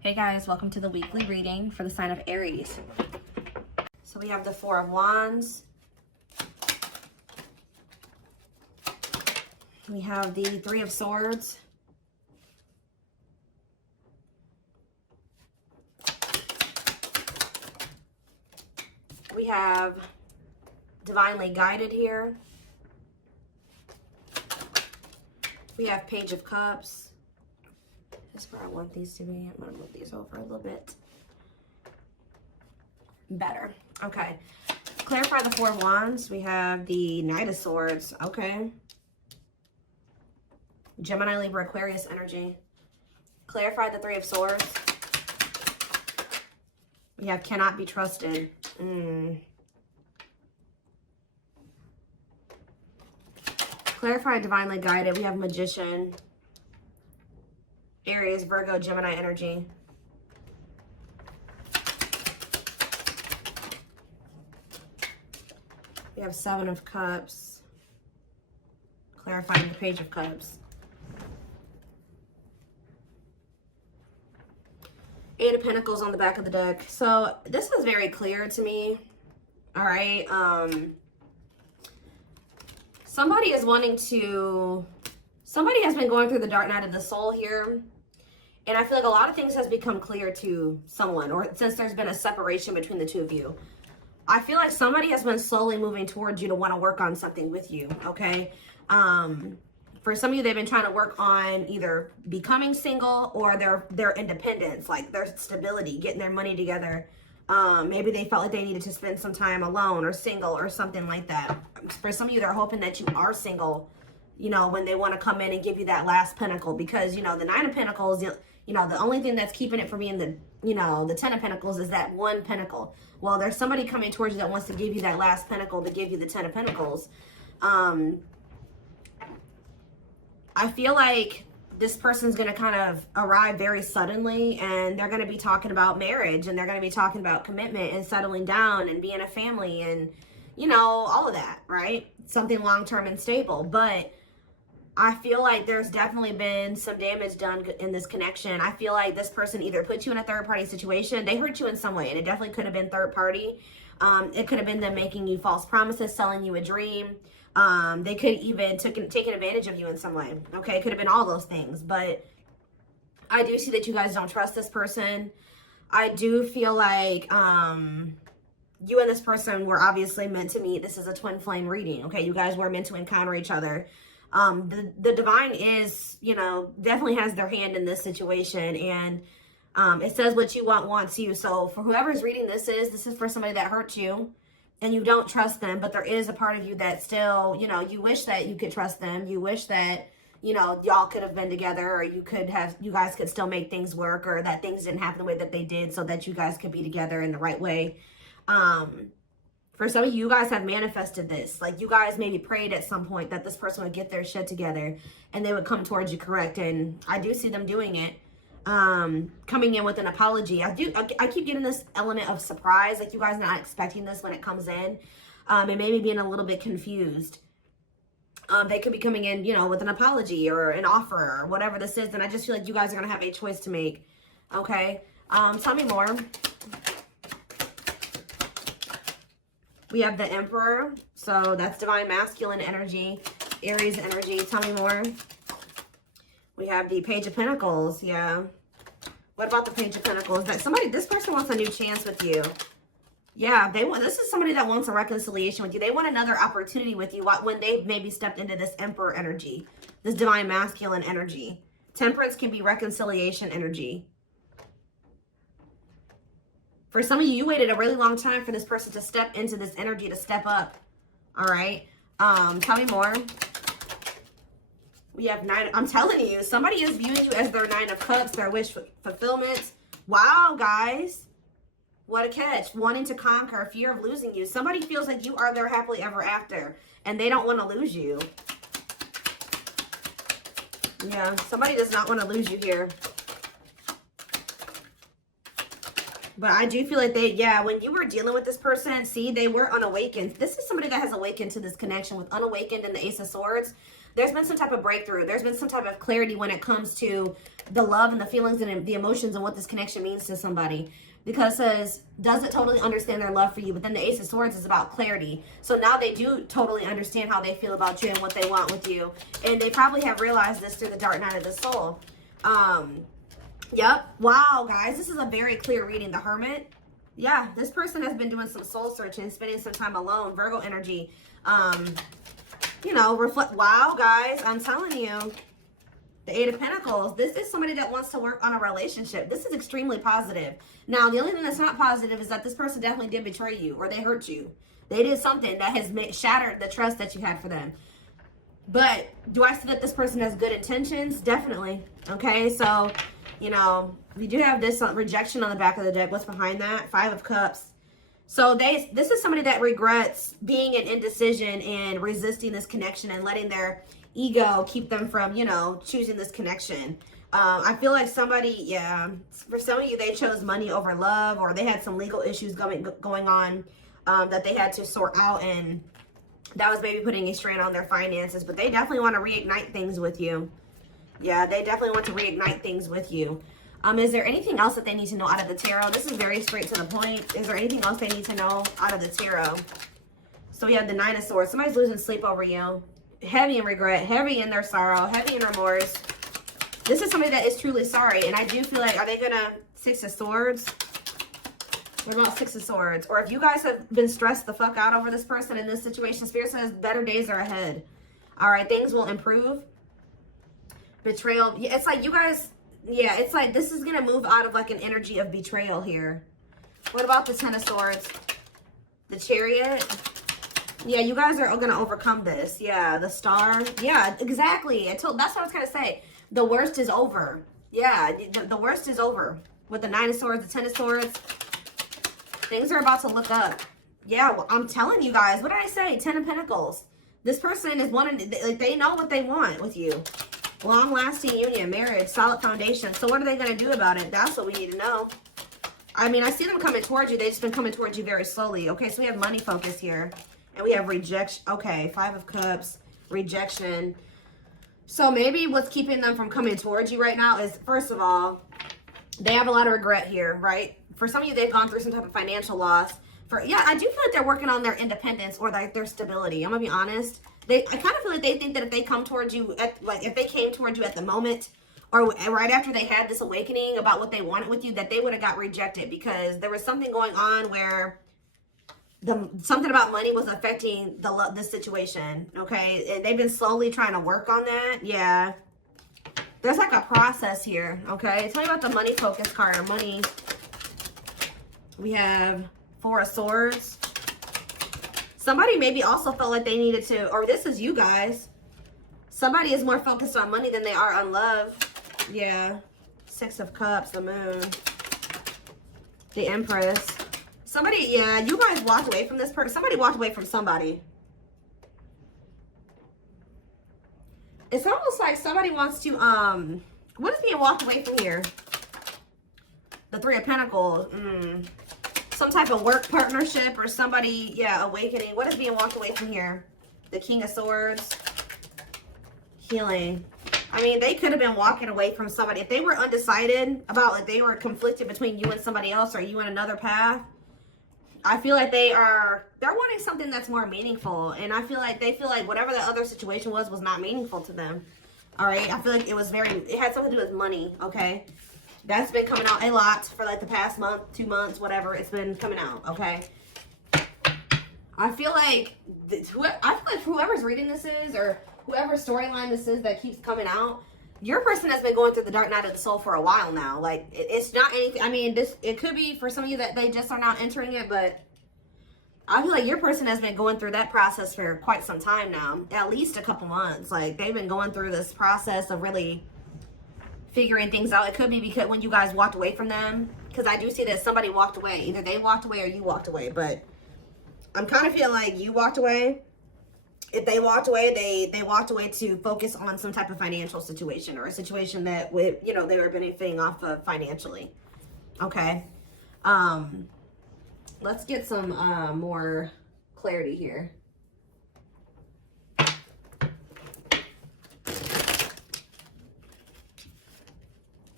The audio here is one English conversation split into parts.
Hey guys, welcome to the weekly reading for the sign of Aries. So we have the Four of Wands. We have the Three of Swords. We have Divinely Guided here. We have Page of Cups. This is where I want these to be. I'm going to move these over a little bit. Better. Okay. Clarify the Four of Wands. We have the Knight of Swords. Okay. Gemini, Libra, Aquarius energy. Clarify the Three of Swords. We have Cannot Be Trusted. Clarify Divinely Guided. We have Magician. Aries, Virgo, Gemini energy. We have Seven of Cups. Clarifying the Page of Cups. Eight of Pentacles on the back of the deck. So this is very clear to me. All right. Somebody is wanting to... Somebody has been going through the dark night of the soul here. And I feel like a lot of things has become clear to someone, or since there's been a separation between the two of you. I feel like somebody has been slowly moving towards you to want to work on something with you, okay? For some of you, they've been trying to work on either becoming single or their independence, like their stability, getting their money together. Maybe they felt like they needed to spend some time alone or single or something like that. For some of you, they're hoping that you are single, you know, when they want to come in and give you that last pentacle, because, you know, the Nine of Pentacles, you know, the only thing that's keeping it from being the, you know, the Ten of Pentacles is that one pentacle. Well, there's somebody coming towards you that wants to give you that last pentacle to give you the Ten of Pentacles. I feel like this person's going to kind of arrive very suddenly, and they're going to be talking about marriage, and they're going to be talking about commitment and settling down and being a family and, you know, all of that, right? Something long-term and stable. But I feel like there's definitely been some damage done in this connection. I feel like this person either put you in a third-party situation. They hurt you in some way, and it definitely could have been third-party. It could have been them making you false promises, selling you a dream. They could even taken advantage of you in some way. Okay, it could have been all those things. But I do see that you guys don't trust this person. I do feel like you and this person were obviously meant to meet. This is a twin flame reading. Okay, you guys were meant to encounter each other. The divine is, you know, definitely has their hand in this situation, and it says what you want wants you. So for whoever's reading this is for somebody that hurt you and you don't trust them, but there is a part of you that still, you know, you wish that you could trust them. You wish that, you know, y'all could have been together, or you guys could still make things work, or that things didn't happen the way that they did so that you guys could be together in the right way. For some of you, you guys have manifested this. Like, you guys maybe prayed at some point that this person would get their shit together and they would come towards you, correct? And I do see them doing it. Coming in with an apology. I keep getting this element of surprise, like you guys not expecting this when it comes in, and maybe being a little bit confused. They could be coming in, you know, with an apology or an offer or whatever this is, and I just feel like you guys are going to have a choice to make. Okay? Tell me more. We have the Emperor, so that's divine masculine energy, Aries energy. Tell me more. We have the Page of Pentacles. Yeah. What about the Page of Pentacles? That this person wants a new chance with you. Yeah, this is somebody that wants a reconciliation with you. They want another opportunity with you when they've maybe stepped into this Emperor energy, this divine masculine energy. Temperance can be reconciliation energy. For some of you, you waited a really long time for this person to step into this energy, to step up. All right. Tell me more. We have I'm telling you, somebody is viewing you as their Nine of Cups, their wish fulfillment. Wow, guys. What a catch. Wanting to conquer, fear of losing you. Somebody feels like you are their happily ever after, and they don't want to lose you. Yeah, somebody does not want to lose you here. But I do feel like when you were dealing with this person, see, they were unawakened. This is somebody that has awakened to this connection with unawakened and the Ace of Swords. There's been some type of breakthrough. There's been some type of clarity when it comes to the love and the feelings and the emotions and what this connection means to somebody. Because it says, does it totally understand their love for you? But then the Ace of Swords is about clarity. So now they do totally understand how they feel about you and what they want with you. And they probably have realized this through the Dark Night of the Soul. Yep. Wow, guys. This is a very clear reading. The Hermit. Yeah, this person has been doing some soul searching, spending some time alone. Virgo energy. You know, reflect. Wow, guys. I'm telling you. The Eight of Pentacles. This is somebody that wants to work on a relationship. This is extremely positive. Now, the only thing that's not positive is that this person definitely did betray you or they hurt you. They did something that has shattered the trust that you had for them. But do I see that this person has good intentions? Definitely. Okay, so, you know, we do have this rejection on the back of the deck. What's behind that? Five of Cups. So this is somebody that regrets being in indecision and resisting this connection and letting their ego keep them from, you know, choosing this connection. I feel like somebody, yeah, for some of you, they chose money over love, or they had some legal issues going on that they had to sort out, and that was maybe putting a strain on their finances. But they definitely want to reignite things with you. Yeah, they definitely want to reignite things with you. Is there anything else that they need to know out of the tarot? This is very straight to the point. Is there anything else they need to know out of the tarot? So we have the Nine of Swords. Somebody's losing sleep over you. Heavy in regret, heavy in their sorrow, heavy in remorse. This is somebody that is truly sorry. And I do feel like, are they going to Six of Swords? What about Six of Swords? Or if you guys have been stressed the fuck out over this person in this situation, Spirit says better days are ahead. All right, things will improve. Betrayal. Yeah, it's like you guys, yeah, it's like this is going to move out of like an energy of betrayal here. What about the Ten of Swords? The Chariot. Yeah, you guys are going to overcome this. Yeah, the Star. Yeah, exactly. That's what I was going to say. The worst is over. Yeah, the worst is over. With the Nine of Swords, the Ten of Swords. Things are about to look up. Yeah, well, I'm telling you guys. What did I say? Ten of Pentacles. This person is wanting, like, they know what they want with you. Long-lasting union, marriage, solid foundation. So what are they going to do about it? That's what we need to know. I mean, I see them coming towards you. They've just been coming towards you very slowly. Okay, so we have money focus here. And we have rejection. Okay, Five of Cups, rejection. So maybe what's keeping them from coming towards you right now is, first of all, they have a lot of regret here, right? For some of you, they've gone through some type of financial loss. Yeah, I do feel like they're working on their independence or like their stability. I'm gonna be honest. I kind of feel like they think that if they come towards you, if they came towards you at the moment or right after they had this awakening about what they wanted with you, that they would have got rejected because there was something going on where something about money was affecting the situation, okay? And they've been slowly trying to work on that. Yeah. There's like a process here, okay? Tell me about the money focus card or money. We have Four of Swords. Somebody maybe also felt like they needed to, or this is you guys. Somebody is more focused on money than they are on love. Yeah. Six of Cups, the Moon. The Empress. Somebody, yeah, you guys walked away from this person. Somebody walked away from somebody. It's almost like somebody wants to, what is being walked away from here? The Three of Pentacles. Some type of work partnership or somebody, yeah, awakening. What is being walked away from here? The King of Swords. Healing. I mean, they could have been walking away from somebody. If they were undecided about, like, they were conflicted between you and somebody else or you and another path, I feel like they're wanting something that's more meaningful. And I feel like they feel like whatever the other situation was not meaningful to them. All right. I feel like it had something to do with money. Okay. That's been coming out a lot for like the past month, 2 months, whatever. It's been coming out. Okay. I feel like whoever's reading this is, or whoever storyline this is that keeps coming out, your person has been going through the Dark Night of the Soul for a while now. Like, it's not anything. I mean, it could be for some of you that they just are now entering it, but I feel like your person has been going through that process for quite some time now, at least a couple months. Like, they've been going through this process of really figuring things out. It could be because when you guys walked away from them, because I do see that somebody walked away. Either they walked away or you walked away, but I'm kind of feeling like you walked away. If they walked away, they walked away to focus on some type of financial situation or a situation that, you know, they were benefiting off of financially. Okay. Let's get some more clarity here.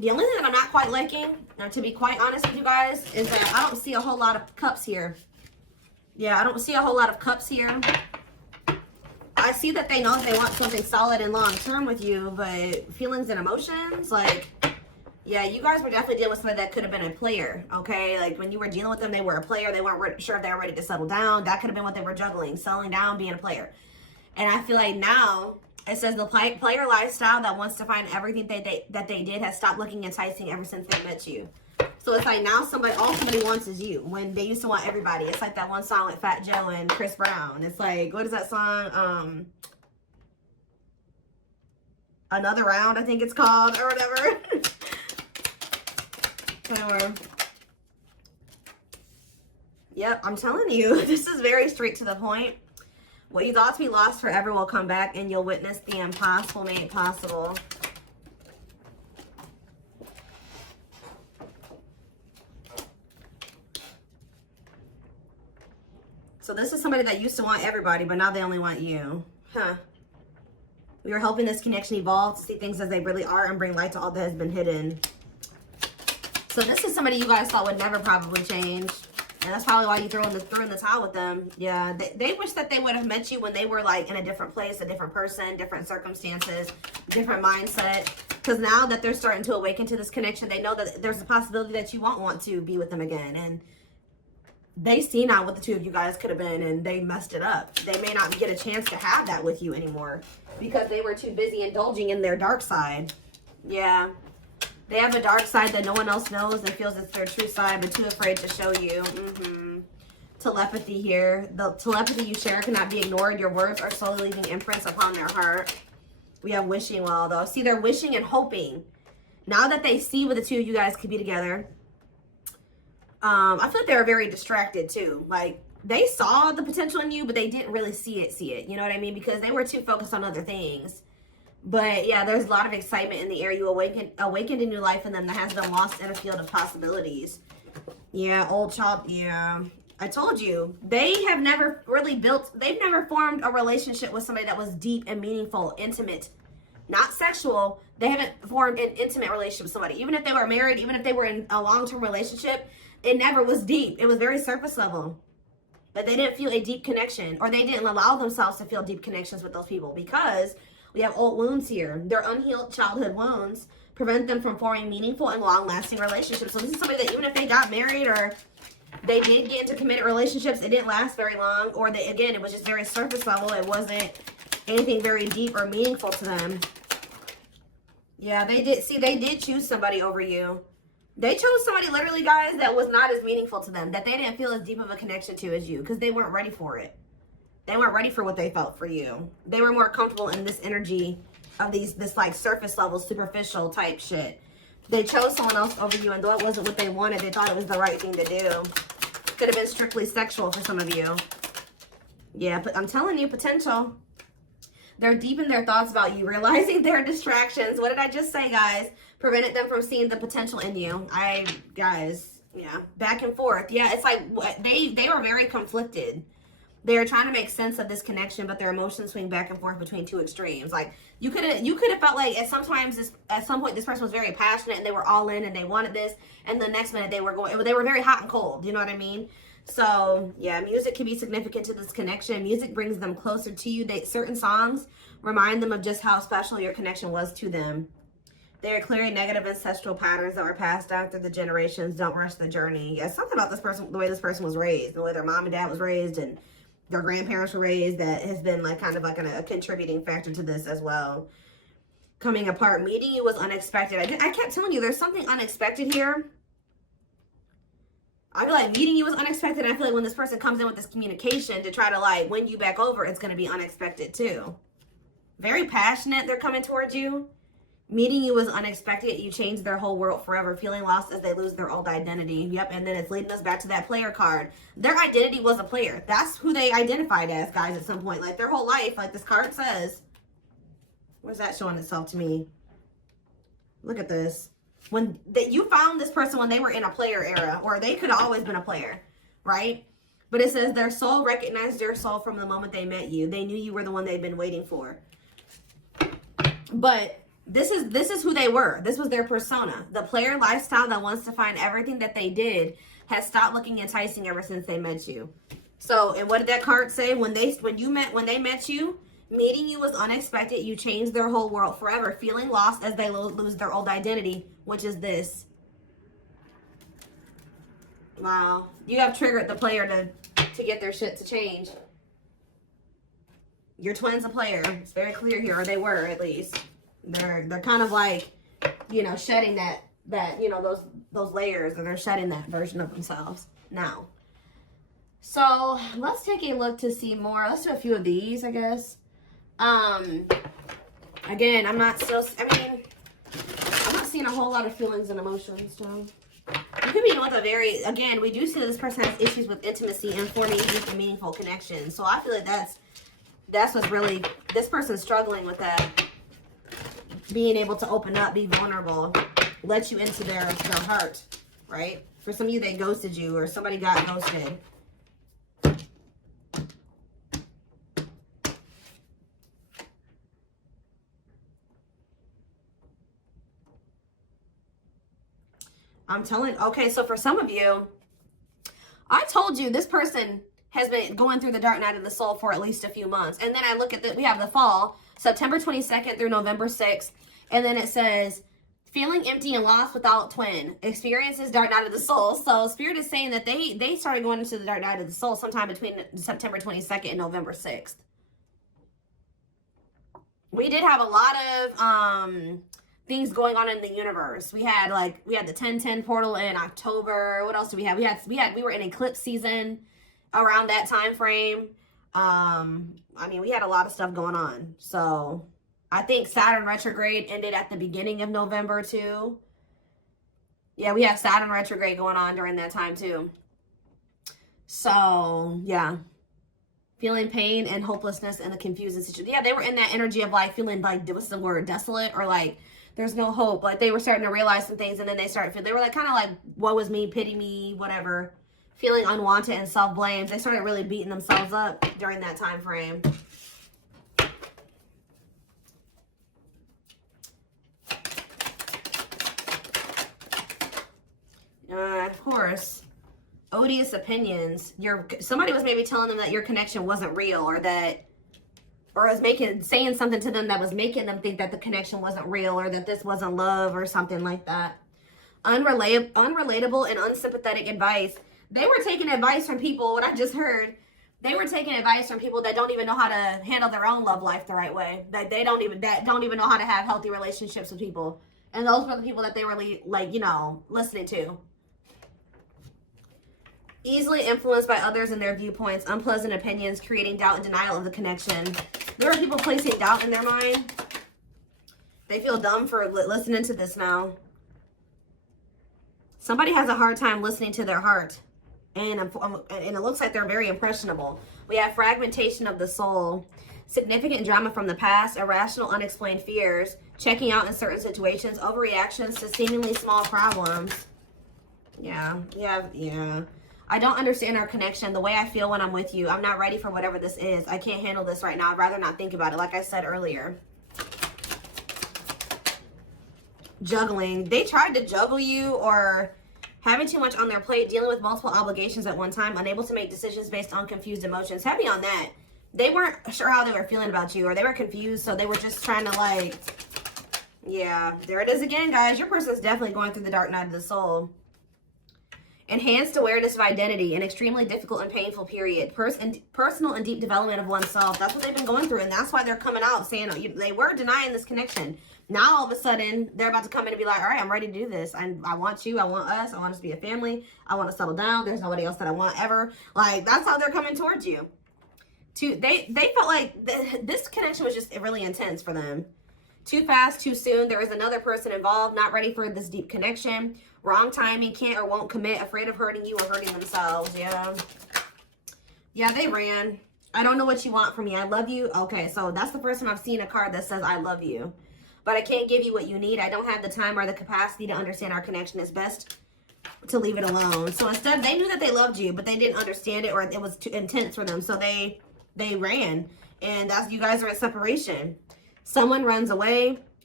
The only thing that I'm not quite liking, to be quite honest with you guys, is that I don't see a whole lot of cups here. Yeah, I don't see a whole lot of cups here. I see that they know that they want something solid and long-term with you, but feelings and emotions, like, yeah, you guys were definitely dealing with somebody that could have been a player, okay? Like, when you were dealing with them, they were a player. They weren't sure if they were ready to settle down. That could have been what they were juggling, settling down, being a player. And I feel like now, it says the player lifestyle that wants to find everything that they did has stopped looking enticing ever since they met you. So it's like now all somebody wants is you. When they used to want everybody. It's like that one song with Fat Joe and Chris Brown. It's like, what is that song? Another Round, I think it's called, or whatever. Whatever. Yep, I'm telling you, this is very straight to the point. What you thought to be lost forever will come back, and you'll witness the impossible made possible. So this is somebody that used to want everybody, but now they only want you. Huh. We were helping this connection evolve to see things as they really are and bring light to all that has been hidden. So this is somebody you guys thought would never probably change. And that's probably why you threw in the towel with them. Yeah, they wish that they would have met you when they were like in a different place, a different person, different circumstances, different mindset. Because now that they're starting to awaken to this connection, they know that there's a possibility that you won't want to be with them again. And they see now what the two of you guys could have been, and they messed it up. They may not get a chance to have that with you anymore because they were too busy indulging in their dark side. Yeah. They have a dark side that no one else knows and feels it's their true side, but too afraid to show you. Telepathy here. The telepathy you share cannot be ignored. Your words are slowly leaving imprints upon their heart. We have wishing well, though. See, they're wishing and hoping. Now that they see what the two of you guys could be together, I feel like they were very distracted, too. Like, they saw the potential in you, but they didn't really see it. You know what I mean? Because they were too focused on other things. But yeah, there's a lot of excitement in the air. You awakened a new life in them that has been lost in a field of possibilities. Yeah, old child. Yeah, I told you. They have never really they've never formed a relationship with somebody that was deep and meaningful, intimate, not sexual. They haven't formed an intimate relationship with somebody. Even if they were married, even if they were in a long-term relationship, it never was deep. It was very surface level. But they didn't feel a deep connection, or they didn't allow themselves to feel deep connections with those people because we have old wounds here. Their unhealed childhood wounds prevent them from forming meaningful and long-lasting relationships. So this is somebody that even if they got married or they did get into committed relationships, it didn't last very long. Or again, it was just very surface level. It wasn't anything very deep or meaningful to them. Yeah, they did choose somebody over you. They chose somebody, literally, guys, that was not as meaningful to them, that they didn't feel as deep of a connection to as you because they weren't ready for it. They weren't ready for what they felt for you. They were more comfortable in this energy of this like surface level, superficial type shit. They chose someone else over you, and though it wasn't what they wanted, they thought it was the right thing to do. Could have been strictly sexual for some of you. Yeah, but I'm telling you, potential. They're deep in their thoughts about you, realizing their distractions. What did I just say, guys? Prevented them from seeing the potential in you. Guys, yeah, back and forth. Yeah, it's like they were very conflicted. They're trying to make sense of this connection, but their emotions swing back and forth between two extremes. Like you could have felt like at some point this person was very passionate and they were all in and they wanted this, and the next minute they were very hot and cold. You know what I mean? So yeah, music can be significant to this connection. Music brings them closer to you. Certain songs remind them of just how special your connection was to them. They are clearing negative ancestral patterns that were passed down through the generations. Don't rush the journey. Yeah, something about this person, the way this person was raised, the way their mom and dad was raised, and their grandparents were raised, that has been like kind of like a contributing factor to this as well. Coming apart. Meeting you was unexpected. I kept telling you there's something unexpected here. I feel like meeting you was unexpected. I feel like when this person comes in with this communication to try to like win you back over, it's going to be unexpected too. Very passionate. They're coming towards you. Meeting you was unexpected. You changed their whole world forever. Feeling lost as they lose their old identity. Yep, and then it's leading us back to that player card. Their identity was a player. That's who they identified as, guys, at some point. Like, their whole life, like this card says. Where's that showing itself to me? Look at this. You found this person when they were in a player era, or they could have always been a player, right? But it says their soul recognized your soul from the moment they met you. They knew you were the one they'd been waiting for. But This is who they were. This was their persona. The player lifestyle that wants to find everything that they did has stopped looking enticing ever since they met you. So, and what did that card say? When they met you, meeting you was unexpected. You changed their whole world forever, feeling lost as they lose their old identity, which is this. Wow. You have triggered the player to get their shit to change. Your twin's a player. It's very clear here, or they were at least. They're kind of like, you know, shedding that you know, those layers, and they're shedding that version of themselves now. So let's take a look to see more. Let's do a few of these, I guess. Again, I'm not seeing a whole lot of feelings and emotions, Joe. You could be with a very, again, we do see that this person has issues with intimacy and forming deep and meaningful connections. So I feel like that's what's really, this person's struggling with that. Being able to open up, be vulnerable, let you into their heart, right? For some of you, they ghosted you, or somebody got ghosted. I'm telling, okay, so for some of you, I told you this person has been going through the dark night of the soul for at least a few months. And then I look at we have the fall, September 22nd through November 6th. And then it says, feeling empty and lost without twin, experiences dark night of the soul. So Spirit is saying that they started going into the dark night of the soul sometime between September 22nd and November 6th. We did have a lot of things going on in the universe. We had the 1010 portal in October. What else do we have? We were in eclipse season around that time frame. I mean, we had a lot of stuff going on. So I think Saturn retrograde ended at the beginning of November too. Yeah, we have Saturn retrograde going on during that time too. So yeah, feeling pain and hopelessness and the confusing situation. Yeah, they were in that energy of like feeling like, what's the word, desolate, or like there's no hope. Like they were starting to realize some things, and then they were like kind of like, woe is me, pity me, whatever. Feeling unwanted and self-blame. They started really beating themselves up during that time frame. Of course, odious opinions. Somebody was maybe telling them that your connection wasn't real, or was saying something to them that was making them think that the connection wasn't real, or that this wasn't love, or something like that. Unrelatable and unsympathetic advice. They were taking advice from people, what I just heard, they were taking advice from people that don't even know how to handle their own love life the right way. That don't even know how to have healthy relationships with people. And those were the people that they were like, you know, listening to. Easily influenced by others and their viewpoints, unpleasant opinions, creating doubt and denial of the connection. There are people placing doubt in their mind. They feel dumb for listening to this now. Somebody has a hard time listening to their heart. And it looks like they're very impressionable. We have fragmentation of the soul, significant drama from the past, irrational, unexplained fears, checking out in certain situations, overreactions to seemingly small problems. Yeah. I don't understand our connection, the way I feel when I'm with you. I'm not ready for whatever this is. I can't handle this right now. I'd rather not think about it, like I said earlier. Juggling. They tried to juggle you, or having too much on their plate, dealing with multiple obligations at one time, unable to make decisions based on confused emotions. Heavy on that. They weren't sure how they were feeling about you, or they were confused, so they were just trying to like, yeah, there it is again, guys. Your person's definitely going through the dark night of the soul. Enhanced awareness of identity, an extremely difficult and painful period. Personal and deep development of oneself. That's what they've been going through, and that's why they're coming out saying they were denying this connection. Now, all of a sudden, they're about to come in and be like, all right, I'm ready to do this. I want you. I want us. I want us to be a family. I want to settle down. There's nobody else that I want ever. Like, that's how they're coming towards you. They felt like this connection was just really intense for them. Too fast, too soon. There is another person involved, not ready for this deep connection. Wrong timing, can't or won't commit, afraid of hurting you or hurting themselves. Yeah, they ran. I don't know what you want from me. I love you. Okay, so that's the first time I've seen a card that says I love you. But I can't give you what you need. I don't have the time or the capacity to understand our connection. It's best to leave it alone. So instead, they knew that they loved you, but they didn't understand it, or it was too intense for them. So they ran. And that's, you guys are in separation. Someone runs away.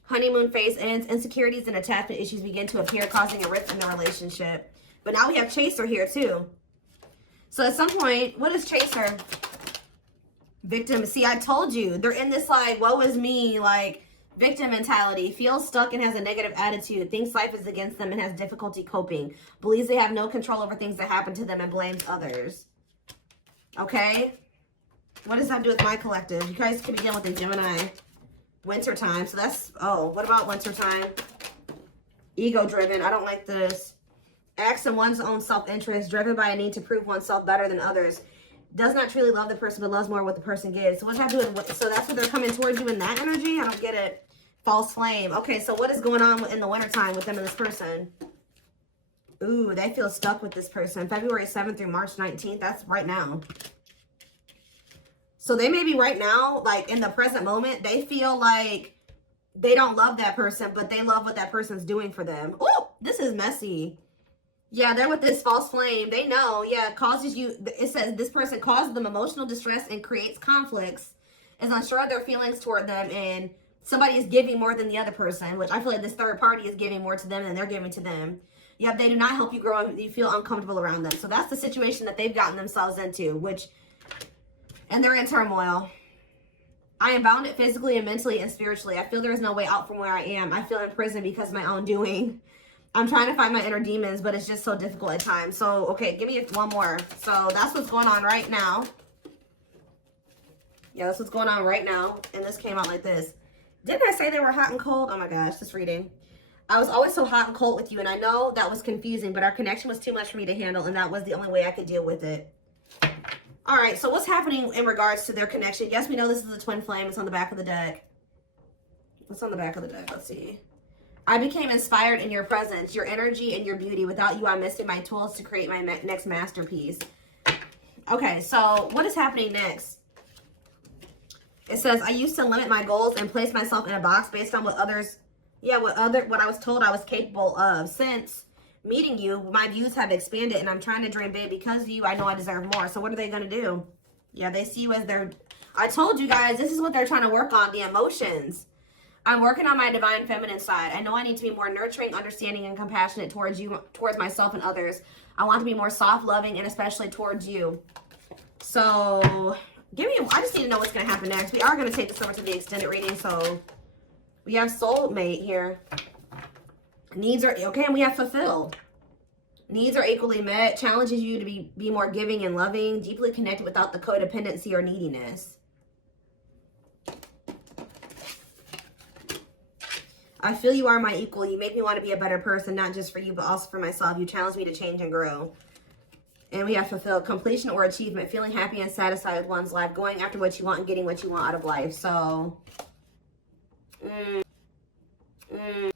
Honeymoon phase ends. Insecurities and attachment issues begin to appear, causing a rift in the relationship. But now we have chaser here too. So at some point, what is chaser? Victim. See, I told you. They're in this like, woe is me, like victim mentality. Feels stuck and has a negative attitude. Thinks life is against them and has difficulty coping. Believes they have no control over things that happen to them and blames others. Okay? What does that do with my collective? You guys can begin with the Gemini. Wintertime. So that's, oh, what about wintertime? Ego-driven. I don't like this. Acts in one's own self-interest. Driven by a need to prove oneself better than others. Does not truly love the person, but loves more what the person gives. So what does that do with, so that's what they're coming towards you in that energy? I don't get it. False flame. Okay, so what is going on in the wintertime with them and this person? Ooh, they feel stuck with this person. February 7th through March 19th. That's right now. So they may be right now, like in the present moment, they feel like they don't love that person, but they love what that person's doing for them. Oh, this is messy. Yeah, they're with this false flame. They know, yeah, it causes you, it says this person causes them emotional distress and creates conflicts, is unsure of their feelings toward them, and somebody is giving more than the other person, which I feel like this third party is giving more to them than they're giving to them. Yep, they do not help you grow and you feel uncomfortable around them. So that's the situation that they've gotten themselves into, which, and they're in turmoil. I am bounded physically and mentally and spiritually. I feel there is no way out from where I am. I feel imprisoned because of my own doing. I'm trying to find my inner demons, but it's just so difficult at times. So, okay, give me one more. So, that's what's going on right now. Yeah, that's what's going on right now. And this came out like this. Didn't I say they were hot and cold? Oh my gosh, this reading. I was always so hot and cold with you, and I know that was confusing, but our connection was too much for me to handle, and that was the only way I could deal with it. All right, so what's happening in regards to their connection? Yes, we know this is a twin flame. It's on the back of the deck. What's on the back of the deck? Let's see. I became inspired in your presence, your energy, and your beauty. Without you, I'm missing my tools to create my next masterpiece. Okay, so what is happening next? It says, I used to limit my goals and place myself in a box based on what others, what I was told I was capable of. Since meeting you, my views have expanded, and I'm trying to dream big. Because of you, I know I deserve more. So what are they going to do? Yeah, they see you as their, I told you guys, this is what they're trying to work on, the emotions. I'm working on my divine feminine side. I know I need to be more nurturing, understanding, and compassionate towards you, towards myself and others. I want to be more soft, loving, and especially towards you. So, I just need to know what's going to happen next. We are going to take this over to the extended reading. So, we have soulmate here. Needs are, okay, and we have fulfilled. Needs are equally met. Challenges you to be more giving and loving. Deeply connected without the codependency or neediness. I feel you are my equal. You make me want to be a better person, not just for you, but also for myself. You challenge me to change and grow. And we have fulfilled. Completion or achievement. Feeling happy and satisfied with one's life. Going after what you want and getting what you want out of life. So,